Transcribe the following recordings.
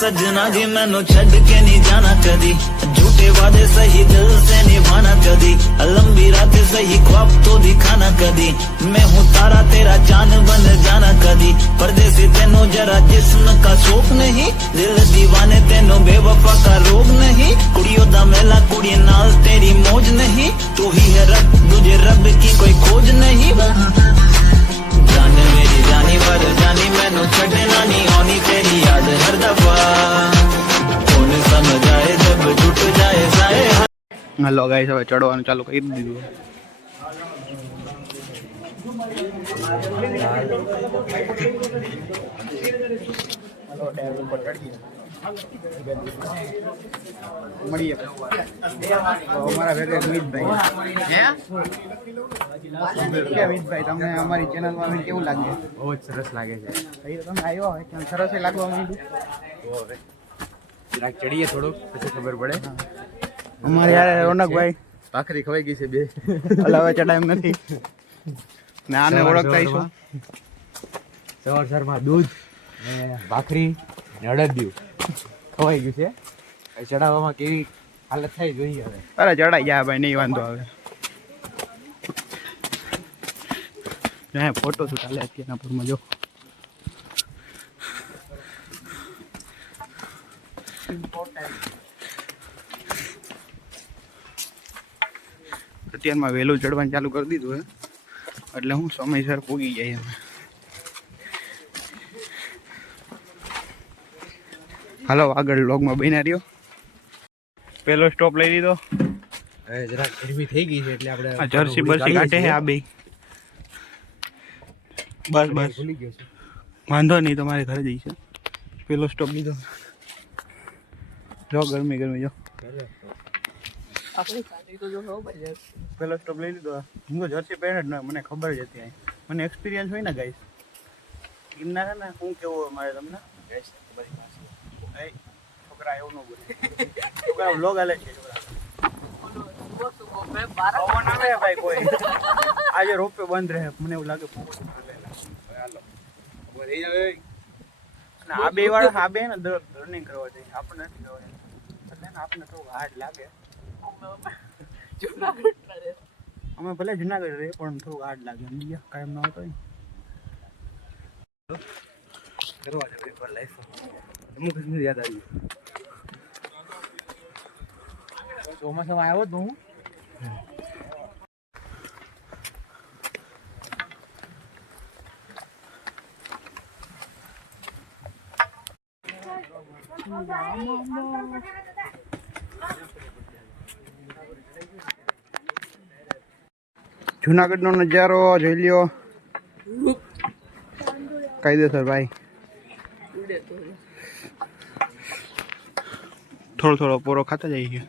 सजना जी मैं ਛੱਡ ਕੇ ਨਹੀਂ ਜਾਣਾ ਕਦੀ ਝੂਠੇ ਵਾਦੇ ਸਹੀ ਦਿਲ ਸੇ ਨਿਭਾਣਾ ਕਦੀ ਲੰਬੀ सही ख्वाब तो दिखाना कदी। मैं हूँ तारा, तेरा जान बन जाना कदी। परदेसी तेनो जरा जिस्म का शोक नहीं, दिल दीवाने तेनो बेवफा का रोग नहीं। હાલો ગાઈસ હવે ચડવાનું ચાલુ કરી દીધું. મળીએ અમારા ભેગા અમિતભાઈ અમિતભાઈ તમને અમારી ચેનલમાં આવીને કેવું લાગે? બહુ જ સરસ લાગે છે. તમે આવ્યો હોય સરસ એ લાગવા માંડ્યું. ચડીએ થોડુંક પછી ખબર પડે. અમારે યાર રોનકભાઈ ભાખરી ખવાઈ ગઈ છે બે. હવે ચડાય નથી. ને આને ઓળખતા છું સવાર સવારમાં દૂધ ને ભાખરી ને અડદિયું ખવાઈ ગયું છે. ચડાવવામાં કેવી હાલત થાય જોઈએ હવે. અરે ચડાઈ જાય ભાઈ નહીં વાંધો આવે. ફોટો શૂટ હાલે અત્યારના પરમાં જો. અત્યારમાં વહેલું ચડવાનું ચાલુ કરી દીધું હે. એટલે હું સમયસર પૂગી જાય એમ. હાલો આગળ લોગમાં બન્યા રહ્યો. પેલો સ્ટોપ લઈ લીધો. જરાક ગરમી થઈ ગઈ છે એટલે આપણે જર્સી બરસી કાઢે છે. આ બે. બસ બસ. ભૂલી ગયો છે. વાંધો નહીં તમારે ઘરે જઈશે પેલો સ્ટોપ લીધો. જો ગરમી ગરમી જો. પેલો સ્ટોપ લઈ લીધો. હું તો જર્સી પહેરે જ ન મને ખબર જ હતી અહીં. મને એક્સપિરિયન્સ હોય ને ગાઈસ ગિરનાર છે ને હું કેવું મારે તમને? ગાઈસ તમારી પાસે. છોકરા એવું ન બોલે. છોકરા વ્લોગ આલે છે આજે રોપે બંધ રહે મને એવું લાગે આ બે વાળા આ બે ને રનિંગ કરવા જઈએ આપણને નથી કરવા એટલે આપણને થોડું હાર્ડ લાગે. અમે ભલે જુનાગઢ રહીએ, પણ થોડું હાર્ડ લાગે. સમજ્યા કાયમ ના હોતો. કરવા છે એકવાર લાઈફ. જમ્મુ કાશ્મીર યાદ આવી ચોમાસામાં આવ્યો તો હું. જુનાગઢનો નજારો જોઈ લ્યો. કાયદેસર ભાઈ. થોડો થોડો પોરો ખાતા જઈએ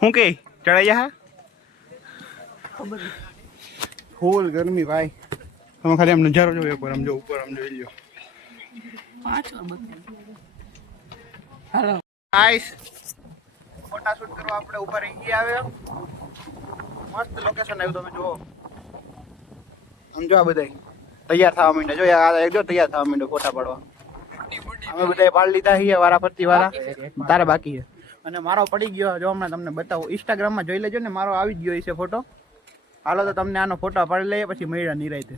હું કે ચડાઈ જા ફૂલ ગરમી ભાઈ. તમે ખાલી આમ નજારો જોયો ઉપર આમ જો ઉપર આમ જોઈ લ્યો. આઈસ ફોટા શૂટ કરવા આપણે ઊભા રહી ગયા આવ્યા મસ્ત લોકેશન આવ્યું તમે જુઓ. આમ જો આ બધાય? તૈયાર થવા માંડે જો આ એક જો તૈયાર થવા માંડે ફોટા પાડવા. અમે બધા પાડી લીધા છીએ વારા. ફરતી વાળા તારે બાકી છે. અને મારો પડી ગયો જો હમણાં તમને બતાવું. ઇન્સ્ટાગ્રામમાં જોઈ લેજો ને મારો આવી જ ગયો છે ફોટો. હાલો તો તમને આનો ફોટો પાડી લઈએ પછી મળ્યા નિરાયતે.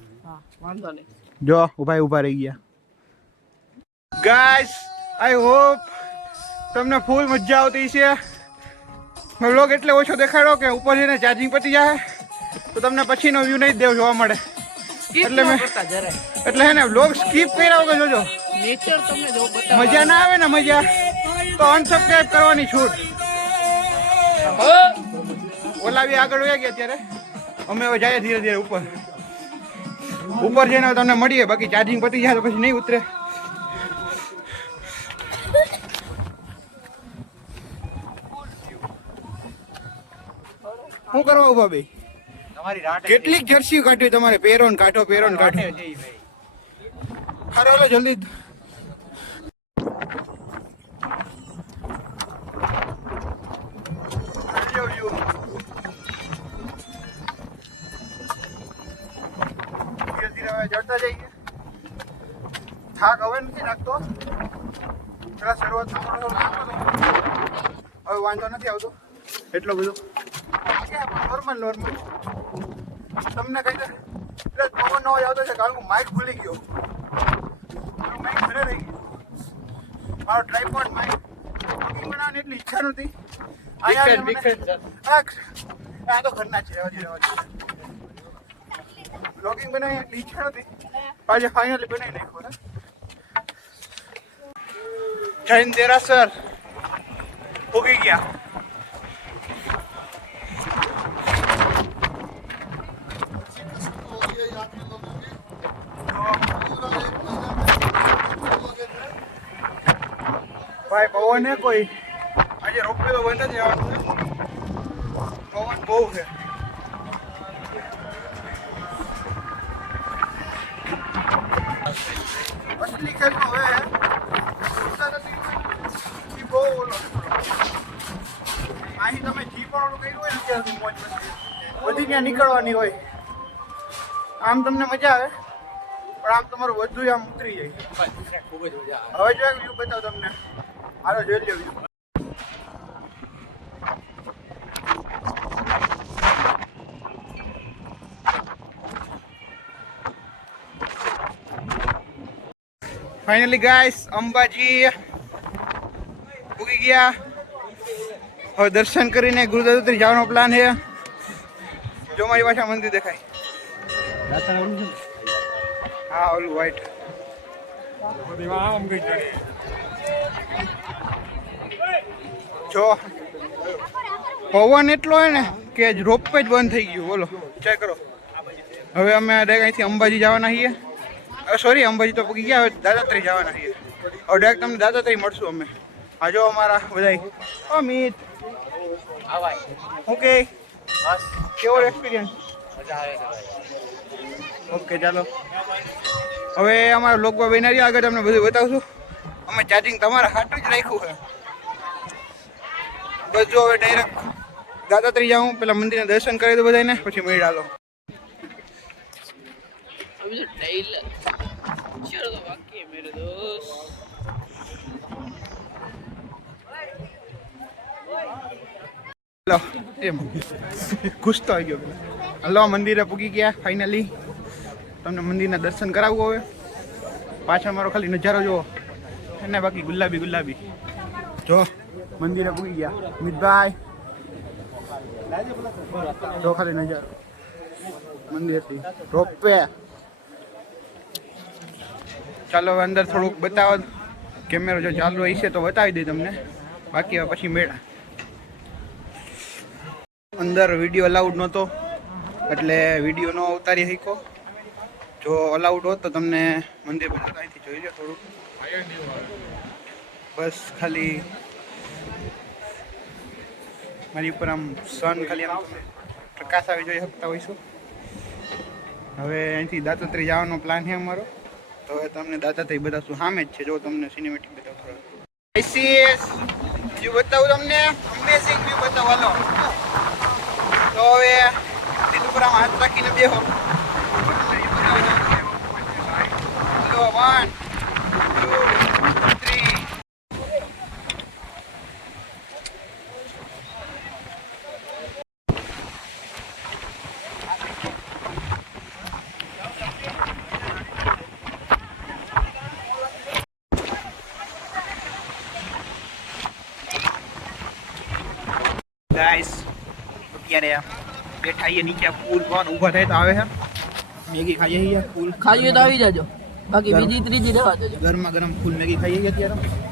જો ઊભા ઊભા રહી ગયા. ગાઈસ આઈ હોપ તમને ફૂલ મજા આવતી છે વ્લોગ એટલે ઓછો દેખાડો કે ઉપર જઈને ચાર્જિંગ પતી જાય. તો તમને પછીનો વ્યૂ નહીં દેવ જોવા મળે. એટલે મેં એટલે હે ને વ્લોગ સ્કીપ કર્યા વગર જોજો. મજા ના આવે ને મજા. તો અનસબસ્ક્રાઇબ કરવાની છૂટ. ઓલાવી આગળ વયા ગયા ત્યારે. અમે હવે જઈએ ધીરે ધીરે ઉપર. ઉપર જઈને તમને મળીએ. બાકી ચાર્જિંગ પતી જાય તો પછી નહીં ઉતરે. શું કરવા ઊભા બે તમારી કેટલીક જર્સી કાઢવી તમારે. પેરોન કાઢો પેરોન કાઢો. હાલો જલ્દી. ચડતા જઈએ થાક હવે નથી નાખતો. પેલા હતો હવે વાંધો નથી આવતો. એટલો બધો. નોર્મલ નોર્મલ તમને કઈ દે એટલે પવન નો આવતો છે કારણ કે માઇક ભૂલી ગયો. મારું માઇક ઘરે રહી ગયું. મારો ટ્રાઈપોડ માઇક બુકિંગ બનાવવાની એટલી ઈચ્છા નહોતી. આ તો ઘરના છે રહેવા રહેવા બ્લોગિંગ બનાવી એટલી ઈચ્છા નહોતી. પાછી ફાઇનલી બનાવી નાખ્યો જૈન દેરાસર ઉગી ગયા ભાઈ પવન હે કોઈ? આજે રોપવે તો બંધ જ રહેવાનું છે. પવન બહુ છે. અસલી ખેલનો હવે બહુ ઓલો. અહીં તમે જી પણ કર્યું હોય ને ત્યારથી મોજ બધી ત્યાં નીકળવાની હોય. આમ તમને મજા આવે પણ આમ તમારું બધું આમ ઉતરી જાય. ખૂબ જ મજા આવે. હવે જો બતાવ તમને. હાલો જોઈ લ્યો વ્યૂ ફાઇનલી ગાઈસ અંબાજી ઉગી ગયા. હવે દર્શન કરીને ગુરુદત્તરી જવાનો પ્લાન છે. જો મારી પાછા મંદિર દેખાય. હા ઓલું વ્હાઈટ જો પવન એટલો હોય ને કે રોપવે જ બંધ થઈ ગયું બોલો. ચેક કરો. હવે અમે ડાયરેક્ટ અહીંથી અંબાજી જવાના છીએ. સોરી અંબાજી તો પગી ગયા હવે દાદાત્રી જવાના છીએ. હવે ડાયરેક્ટ તમને દાદાત્રી મળશું અમે. આ જો અમારા બધા અમિત. ઓકે. કેવો એક્સપિરિયન્સ ઓકે ચાલો. હવે અમારા લોકમાં બનાવી આગળ તમને બધું બતાવશું. અમે ચાર્જિંગ તમારા હાટું જ રાખ્યું છે. બસ જો હવે ડાયરેક્ટ દાદાત્રી જાઉં પેલા મંદિરના દર્શન કરી દો બધાને પછી મળી આલો. એમ. ખુશ તો આવી ગયો. હલો મંદિરે પૂગી ગયા ફાઇનલી તમને મંદિરના દર્શન કરાવવું હવે. પાછળ મારો ખાલી નજારો જુઓ. અને બાકી ગુલાબી ગુલાબી. જો. મંદિરે પૂગી ગયા. મિતભાઈ જો ખાલી નજર. મંદિરથી. રોપવે. ચાલો અંદર થોડુંક બતાવો. કેમેરો જો ચાલુ હશે તો બતાવી દઈ તમને. બાકી પછી મેળા. અંદર વીડિયો અલાઉડ નહોતો. એટલે વીડિયો ન ઉતારી શક્યો. જો અલાઉડ હોત તો તમને મંદિર બધું અહીંથી જોઈ લો થોડુંક. બસ ખાલી મારી ઉપર આમ સન ખાલી આમ પ્રકાશ આવી જોઈ શકતા હોઈશું. હવે અહીંથી દાતાત્રી જવાનો પ્લાન છે અમારો. તો હવે તમને દાતાત્રી બતાવશું. સામે જ છે. જો તમને સિનેમેટિક આઈસીએસ વ્યૂ બતાવું તમને. અમેઝિંગ વ્યૂ બતાવો. હાલો. તો હવે દિલ ઉપર આમ હાથ રાખીને બેહો. હલો વન ગાઈસ અત્યારે બેઠા છીએ નીચે પુલ પર ઊભા થાય તો આવે છે મેગી ખાઈએ છીએ ફૂલ ખાઈએ તો આવી જાજો. બાકી બીજી ત્રીજી રહેવા દેજો. ગરમા ગરમ ફૂલ મેગી ખાઈએ છીએ અત્યારે.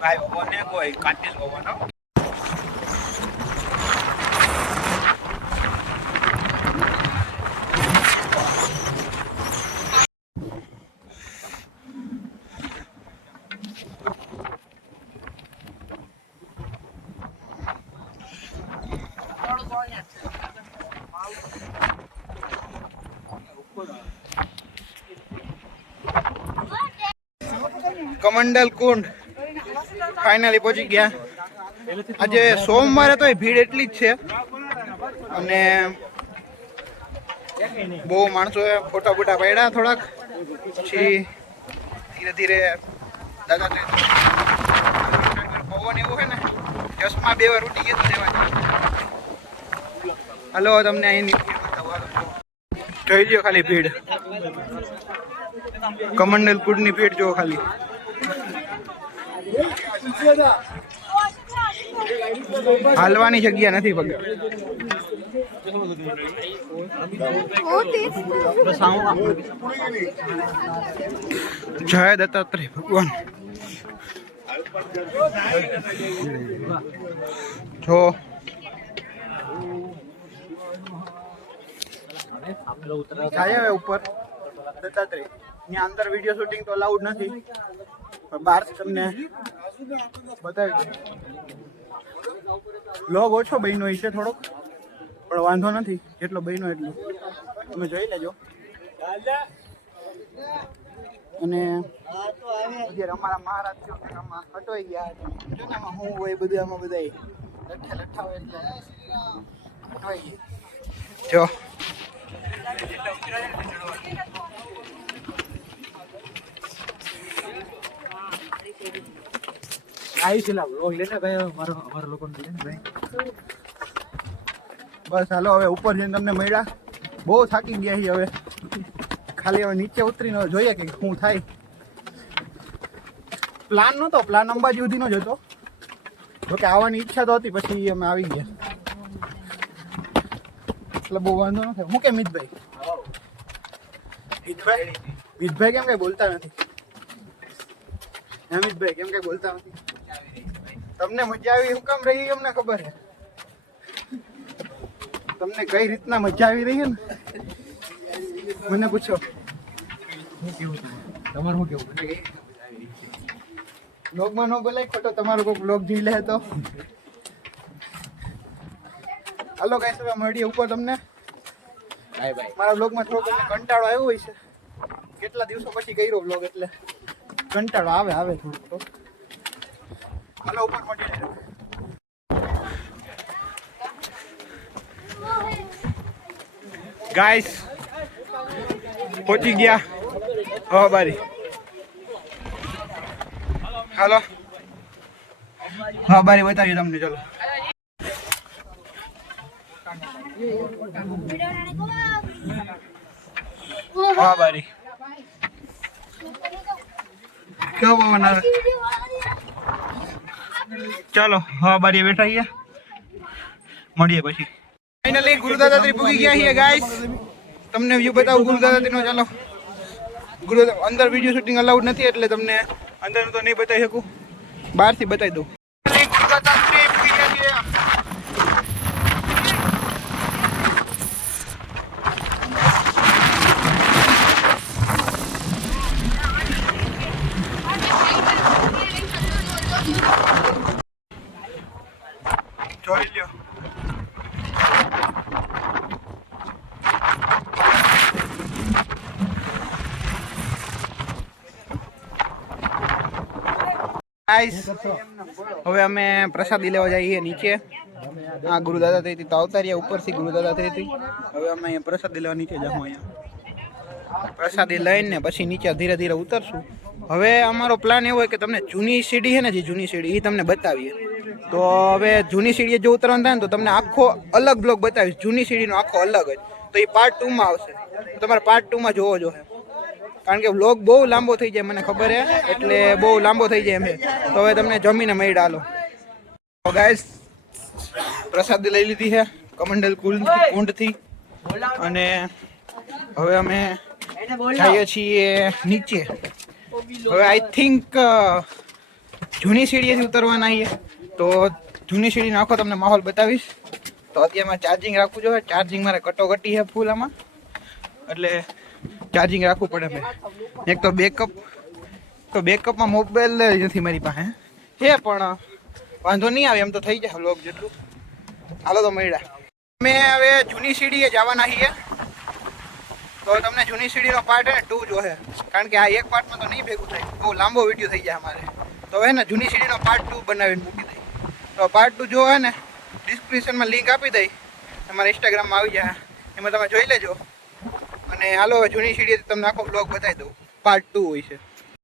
ભાઈ ઓવન ને કોઈ કાટેલ ઓવન હો કમંડલ કુંડ. ફાઇનલી પહોંચી ગયા. આજે સોમવારે તો ભીડ એટલી જ છે. અને બહુ માણસોએ ફોટા ફોટા પાડ્યા થોડાક. પછી ધીરે ધીરે દાદા પવન એવું છે ને, ચશ્મા બે વાર ઉઠી ગયા દેવા હલો, તમને અહીંની જોઈ લો ખાલી ભીડ. કમંડલ કમંડલપુરની ભીડ જો ખાલી. હાલવાની જગ્યા નથી પગે જય દત્તાત્રેય ભગવાન જો જાય હવે ઉપર દત્તાત્રેય ત્યાં અંદર વીડિયો શૂટિંગ તો અલાઉડ નથી. પણ બહાર તમને બતાવી લોગ ઓછો બહેનો છે થોડોક, પણ વાંધો નથી, જેટલો બહેનો એટલો. તમે જોઈ લેજો. અને અમારા મહારાજ હટવાઈ ગયા હું હોય બધું આમાં બધા લઠ્ઠા લઠ્ઠા હોય એટલે હટવાઈ ગયા. જો. આવી છે વ્લોગ લેને ભાઈ અમારો અમારા લોકોને બસ હાલો હવે ઉપર જઈને તમને મળ્યા બહુ થાકી ગયા છે હવે ખાલી હવે નીચે ઉતરીને જોઈએ કે શું થાય પ્લાન નહોતો પ્લાન અંબાજી સુધીનો જ હતો જોકે આવવાની ઈચ્છા તો હતી પછી અમે આવી ગયા એટલે બહુ વાંધો નથી હું કે મિતભાઈ મિતભાઈ મિતભાઈ કેમ કઈ બોલતા નથી હે મિતભાઈ કેમ કઈ બોલતા નથી તમને મજા આવી એવું કામ રહી અમને ખબર છે? તમને કઈ રીતના મજા આવી રહી ને? મને પૂછો. તમારે શું કેવું? બ્લોગમાં ન બોલાય ખોટો તમારો કોઈ બ્લોગ જોઈ લે તો. હાલો કઈ સર મળીએ ઉપર તમને. બાય બાય મારા બ્લોગમાં થોડો તમને કંટાળો આવ્યો હોય છે. કેટલા દિવસો પછી કર્યો બ્લોગ એટલે? કંટાળો આવે આવે થોડુંક તો હાલો ઉપર મળીએ ગાઈસ પહોંચી ગયા. હા બારી. હાલો. હા બારી બતાવીએ તમને, ચલો. હા બારી. કેવો પવન આવે? ચાલો હા બારી બેઠા છીએ. મળીએ પછી. ફાઇનલી ગુરુદાદાત્રી પૂગી ગયા છીએ ગાઈસ તમને વ્યૂ બતાવું ગુરુદાદાત્રીનો, ચાલો. ગુરુ અંદર વીડિયો શૂટિંગ અલાઉડ નથી, એટલે તમને અંદરનું તો નહીં બતાવી શકું. બહારથી બતાવી દઉં ગુરુદાદાત્રી પૂગી ગયા છીએ જોઈ લ્યો Guys, હવે અમે પ્રસાદી લેવા જઈએ નીચે. આ ગુરુદાદા થઈ હતી તો આવતા રહ્યા ઉપરથી ગુરુદાદા થઈ હતી. હવે અમે અહીંયા પ્રસાદી લેવા નીચે જાઉં અહીંયા. પ્રસાદી લઈને પછી નીચે ધીરે ધીરે ઉતરશું. હવે અમારો પ્લાન એવો હોય કે તમને જૂની સીડી છે ને જે જૂની સીડી એ તમને બતાવીએ. તો હવે જૂની સીડીએ જો ઉતરવાનું થાય ને તો તમને આખો અલગ બ્લોગ બતાવીશ. જૂની સીડીનો આખો અલગ જ. તો એ પાર્ટ ટુમાં આવશે. તમારે પાર્ટ ટુમાં જોવો જોઈએ કારણ કે વ્લોગ બહુ લાંબો થઈ જાય મને ખબર છે એટલે બહુ લાંબો થઈ જાય એમ તો હવે તમને જમીને મળી ડાલો. ગાઈસ પ્રસાદી લઈ લીધી છે કમંડલ કુંડ કુંડથી. અને હવે અમે જઈએ છીએ નીચે. હવે આઈ થિંક જૂની સીડીએથી ઉતરવાના છીએ. તો જૂની સીડી આખો તમને માહોલ બતાવીશ. તો અત્યારમાં ચાર્જિંગ રાખવું જોઈએ. ચાર્જિંગ મારે કટોકટી છે ફૂલ આમાં. એટલે ચાર્જિંગ રાખવું પડે મેં એક તો બેકઅપ તો બેકઅપમાં મોબાઈલ નથી મારી પાસે. છે પણ વાંધો નહીં આવે, એમ તો થઈ જાય વ્લોગ જેટલું. હાલો તો મળ્યા. અમે હવે જૂની સીડીએ જવાના છીએ. તો તમને જૂની સીડીનો પાર્ટ હે ટુ જોશે. કારણ કે આ એક પાર્ટમાં તો નહીં ભેગું થાય. બહુ લાંબો વીડિયો થઈ જાય અમારે. તો હવે ને જૂની સીડીનો પાર્ટ ટુ બનાવીને મૂકી દઈ તો પાર્ટ ટુ જોવે ને ડિસ્ક્રિપ્શનમાં લિંક આપી દઈ તમારા ઇન્સ્ટાગ્રામમાં આવી જાય એમાં તમે જોઈ લેજો. અને હાલો જૂની સીડી તમને આખો બ્લોગ બતાવી દઉં. પાર્ટ ટુ હોય છે.